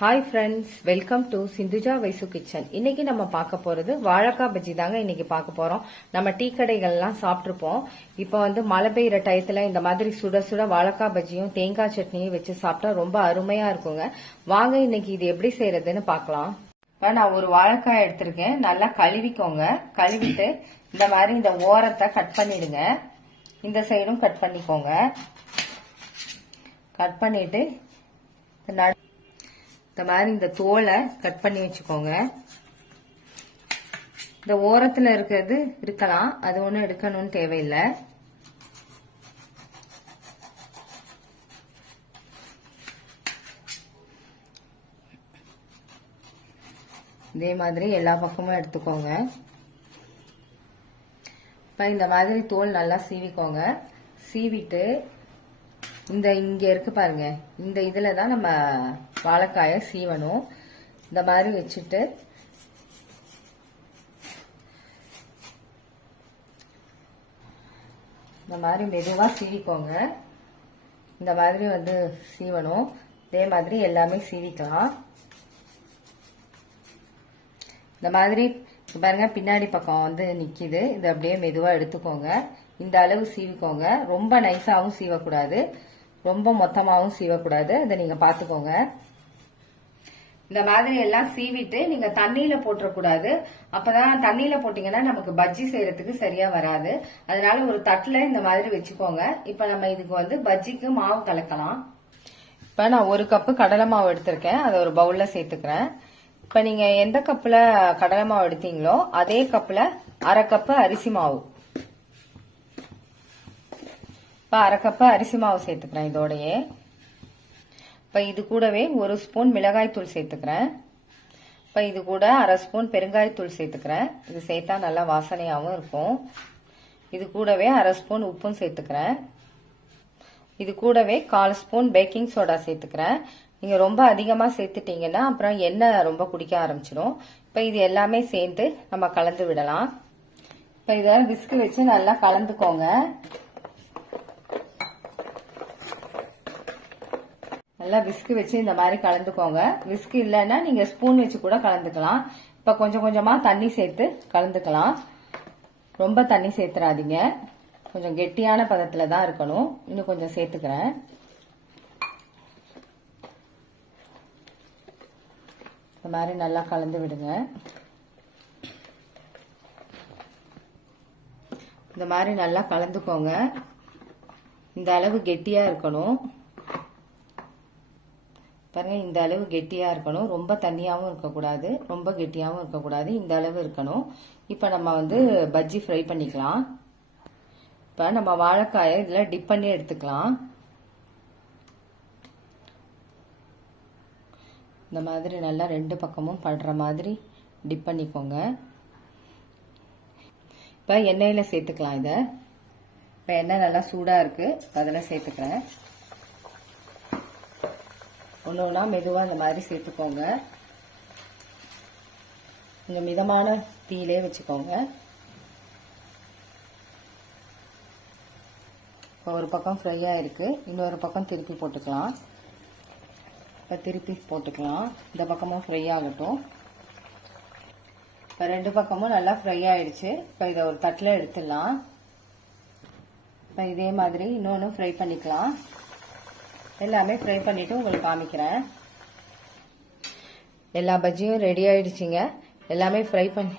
Hi friends welcome to Sindhuja Vaisu kitchen இன்னைக்கு நம்ம பார்க்க போறது வாழைக்காய் பஜ்ஜி தாங்க இன்னைக்கு பார்க்க போறோம். நம்ம டீ கடைகள்லாம் சாப்பிட்ருப்போம் இப்போ வந்து மழை பெய்யுற டயத்துல இந்த மாதிரி சுட சுட வாழைக்காய் பஜ்ஜியும் தேங்காய் சட்னியும் வச்சு சாப்பிட்டா ரொம்ப அருமையா இருக்குங்க. வாங்க இன்னைக்கு இது எப்படி செய்யறதுன்னு பார்க்கலாம். இப்போ நான் ஒரு வாழைக்காய் எடுத்திருக்கேன். நல்லா கழுவிக்கோங்க. கழுவிட்டு இந்த மாதிரி இந்த ஓரத்தை கட் பண்ணிடுங்க. இந்த சைடும் கட் பண்ணிக்கோங்க. கட் பண்ணிட்டு நடு- இந்த மாதிரி இந்த தோலை கட் பண்ணி வச்சுக்கோங்க. இந்த ஓரத்துல இருக்கிறது இருக்கலாம். அது ஒன்றும் எடுக்கணும்னு தேவையில்லை. இதே மாதிரி எல்லா பக்கமும் எடுத்துக்கோங்க. இப்போ இந்த மாதிரி தோல் நல்லா சீவிக்கோங்க. சீவிட்டு இந்த இங்க இருக்கு பாருங்க. இந்த இதுல தான் நம்ம வாழைக்காயை சீவணும். இந்த மாதிரி வச்சுட்டு இந்த மாதிரி மெதுவா சீவிக்கோங்க. இந்த மாதிரி வந்து சீவணும். இதே மாதிரி எல்லாமே சீவிக்கலாம். இந்த மாதிரி பாருங்க பின்னாடி பக்கம் வந்து நிக்குது. இது அப்படியே மெதுவா எடுத்துக்கோங்க. இந்த அளவு சீவிக்கோங்க. ரொம்ப நைஸாவும் சீவக்கூடாது. ரொம்ப மொத்தமாகவும் சீவக்கூடாது. அதை நீங்க பாத்துக்கோங்க இந்த மாதிரி எல்லாம் சீவிட்டு நீங்க தண்ணியில போட்டுறக்கூடாது. அப்பதான் தண்ணியில போட்டீங்கன்னா நமக்கு பஜ்ஜி செய்யறதுக்கு சரியா வராது. அதனால ஒரு தட்டுல இந்த மாதிரி வச்சுக்கோங்க. இப்ப நம்ம இதுக்கு வந்து பஜ்ஜிக்கு மாவு கலக்கலாம். இப்ப நான் ஒரு கப்பு கடலை மாவு எடுத்திருக்கேன். அதை ஒரு பவுல்ல சேர்த்துக்கிறேன். இப்ப நீங்க எந்த கப்புல கடலை மாவு எடுத்தீங்களோ அதே கப்புல அரை கப்பு அரிசி மாவு. இப்போ அரை கப்பு அரிசி மாவு சேர்த்துக்கிறேன் இதோடையே. இப்போ இது கூடவே ஒரு ஸ்பூன் மிளகாய் தூள் சேர்த்துக்கிறேன். இப்போ இது கூட அரை ஸ்பூன் பெருங்காயத்தூள் சேர்த்துக்கிறேன். இது சேர்த்தா நல்லா வாசனையாகவும் இருக்கும். இது கூடவே அரை ஸ்பூன் உப்பும் சேர்த்துக்கிறேன். இது கூடவே கால் ஸ்பூன் பேக்கிங் சோடா சேர்த்துக்கிறேன். நீங்கள் ரொம்ப அதிகமாக சேர்த்துட்டீங்கன்னா அப்புறம் எண்ணெய் ரொம்ப குடிக்க ஆரம்பிச்சிடும் இப்போ இது எல்லாமே சேர்ந்து நம்ம கலந்து விடலாம். இப்போ இதை விஸ்கு வச்சு நல்லா கலந்துக்கோங்க. நல்லா விஸ்கு வச்சு இந்த மாதிரி கலந்துக்கோங்க. விஸ்கு இல்லைன்னா நீங்க ஸ்பூன் வச்சு கூட கலந்துக்கலாம். இப்ப கொஞ்சம் கொஞ்சமா தண்ணி சேர்த்து கலந்துக்கலாம். ரொம்ப தண்ணி சேர்த்துறாதீங்க. கொஞ்சம் கெட்டியான பதத்துல தான் இருக்கணும். இன்னும் கொஞ்சம் சேர்த்துக்கிறேன். இந்த மாதிரி நல்லா கலந்து விடுங்க. இந்த மாதிரி நல்லா கலந்துக்கோங்க. இந்த அளவு கெட்டியா இருக்கணும். பாருங்க இந்த அளவு கெட்டியா இருக்கணும். ரொம்ப தண்ணியாகவும் இருக்கக்கூடாது. ரொம்ப கெட்டியாவும் இருக்கக்கூடாது. இந்த அளவு இருக்கணும். இப்போ நம்ம வந்து பஜ்ஜி ஃப்ரை பண்ணிக்கலாம். இப்போ நம்ம வாழைக்காயை இதில் டிப் பண்ணி எடுத்துக்கலாம். இந்த மாதிரி நல்லா ரெண்டு பக்கமும் படுற மாதிரி டிப் பண்ணிக்கோங்க. இப்போ எண்ணெயில் சேர்த்துக்கலாம் இதை. இப்போ எண்ணெய் நல்லா சூடாக இருக்குது அதில் சேர்த்துக்கிறேன். ஒன்று ஒன்றா மெதுவாக இந்த மாதிரி சேர்த்துக்கோங்க. கொஞ்சம் மிதமான தீயிலே வச்சுக்கோங்க. இப்போ ஒரு பக்கம் ஃப்ரை இருக்குது இன்னொரு பக்கம் திருப்பி போட்டுக்கலாம். இப்போ திருப்பி போட்டுக்கலாம். இந்த பக்கமும் ஃப்ரை ஆகட்டும். இப்போ ரெண்டு பக்கமும் நல்லா ஃப்ரை ஆயிடுச்சு. இப்போ இதை ஒரு தட்டில் எடுத்துடலாம். இப்போ இதே மாதிரி இன்னொன்று ஃப்ரை பண்ணிக்கலாம். எல்லாமே ஃப்ரை பண்ணிவிட்டு உங்களுக்கு காமிக்கிறேன். எல்லா பஜ்ஜியும் ரெடி ஆயிடுச்சுங்க. எல்லாமே ஃப்ரை பண்ணி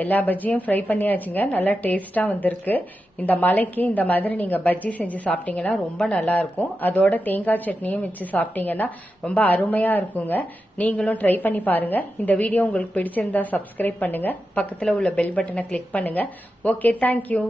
எல்லா பஜ்ஜியும் ஃப்ரை பண்ணியாச்சுங்க. நல்லா டேஸ்ட்டாக வந்திருக்கு. இந்த மலைக்கு இந்த மாதிரி நீங்கள் பஜ்ஜி செஞ்சு சாப்பிட்டீங்கன்னா ரொம்ப நல்லாயிருக்கும் அதோட தேங்காய் சட்னியும் வச்சு சாப்பிட்டீங்கன்னா ரொம்ப அருமையாக இருக்குங்க. நீங்களும் ட்ரை பண்ணி பாருங்கள் இந்த வீடியோ உங்களுக்கு பிடிச்சிருந்தா சப்ஸ்கிரைப் பண்ணுங்கள் பக்கத்தில் உள்ள பெல் பட்டனை கிளிக் பண்ணுங்கள் ஓகே தேங்க்யூ